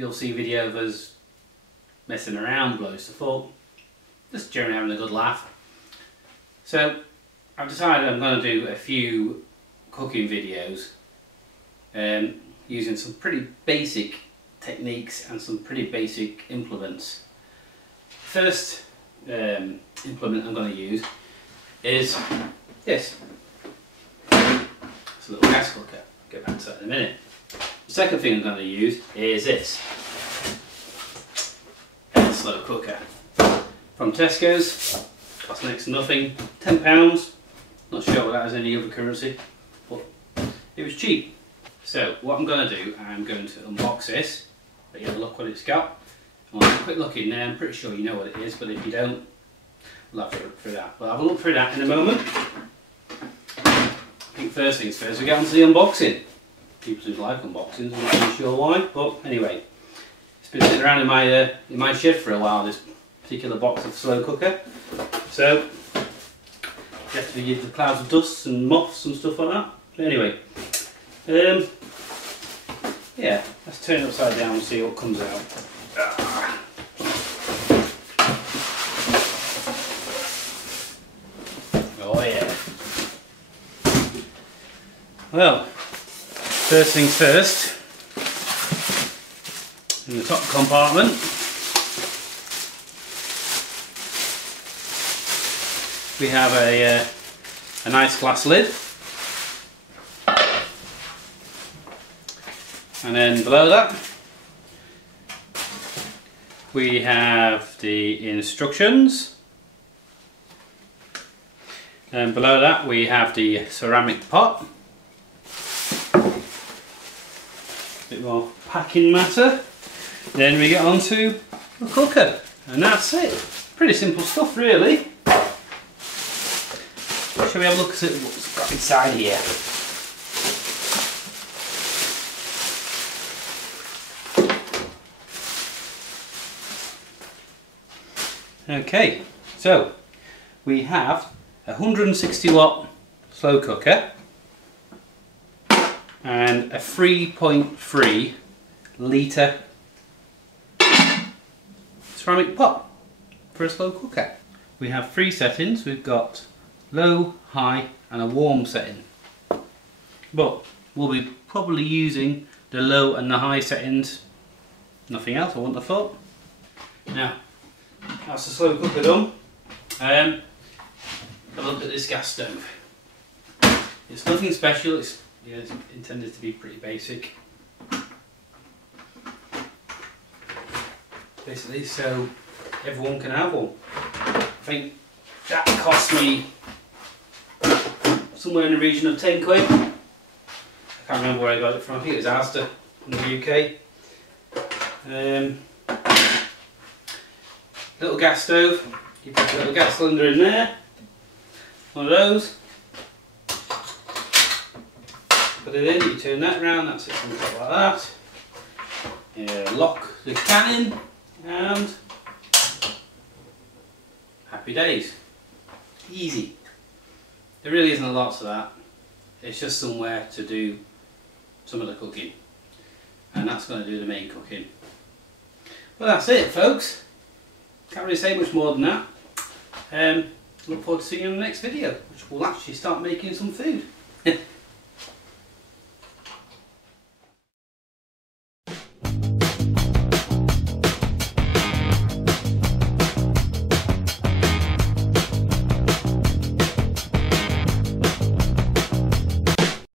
you'll see video of us messing around, blowing stuff up, just generally having a good laugh. So I've decided I'm going to do a few cooking videos using some pretty basic techniques and some pretty basic implements. First implement I'm going to use is this. It's a little gas cooker. I'll get back to that in a minute. The second thing I'm going to use is this. A slow cooker. From Tesco's. Costs next to nothing. £10. Not sure what that is in any other currency, but it was cheap. So what I'm going to do, I'm going to unbox this. Let you have a look what it's got. I'll have a quick look in there. I'm pretty sure you know what it is, but if you don't, we'll have to look through that. But I'll have a look through that in a moment. I think first things first, we get on to the unboxing. People who like unboxings, I'm not really sure why, but anyway, it's been sitting around in my shed for a while, this particular box of slow cooker. So you have to forgive the clouds of dust and moths and stuff like that. But anyway, yeah, let's turn it upside down and see what comes out. Oh yeah. Well, first things first, in the top compartment we have a nice glass lid, and then below that we have the instructions, and below that we have the ceramic pot. Bit more packing matter. Then we get on to the cooker, and that's it. Pretty simple stuff really. Shall we have a look at what's got inside here? Okay, so we have a 160 watt slow cooker and a 3.3 litre ceramic pot for a slow cooker. We have three settings. We've got low, high and a warm setting, but we'll be probably using the low and the high settings, nothing else I wouldn't have thought. Now that's the slow cooker done. Have a look at this gas stove. It's nothing special, it's intended to be pretty basic. Basically, so everyone can have one. I think that cost me somewhere in the region of 10 quid. I can't remember where I got it from. I think it was Asda in the UK. Little gas stove. You put a little gas cylinder in there. One of those. Put it in, you turn that round, that sits on top like that. Lock the can in, and happy days. Easy. There really isn't a lot to that. It's just somewhere to do some of the cooking, and that's going to do the main cooking. Well, that's it, folks. Can't really say much more than that. Look forward to seeing you in the next video, which will actually start making some food.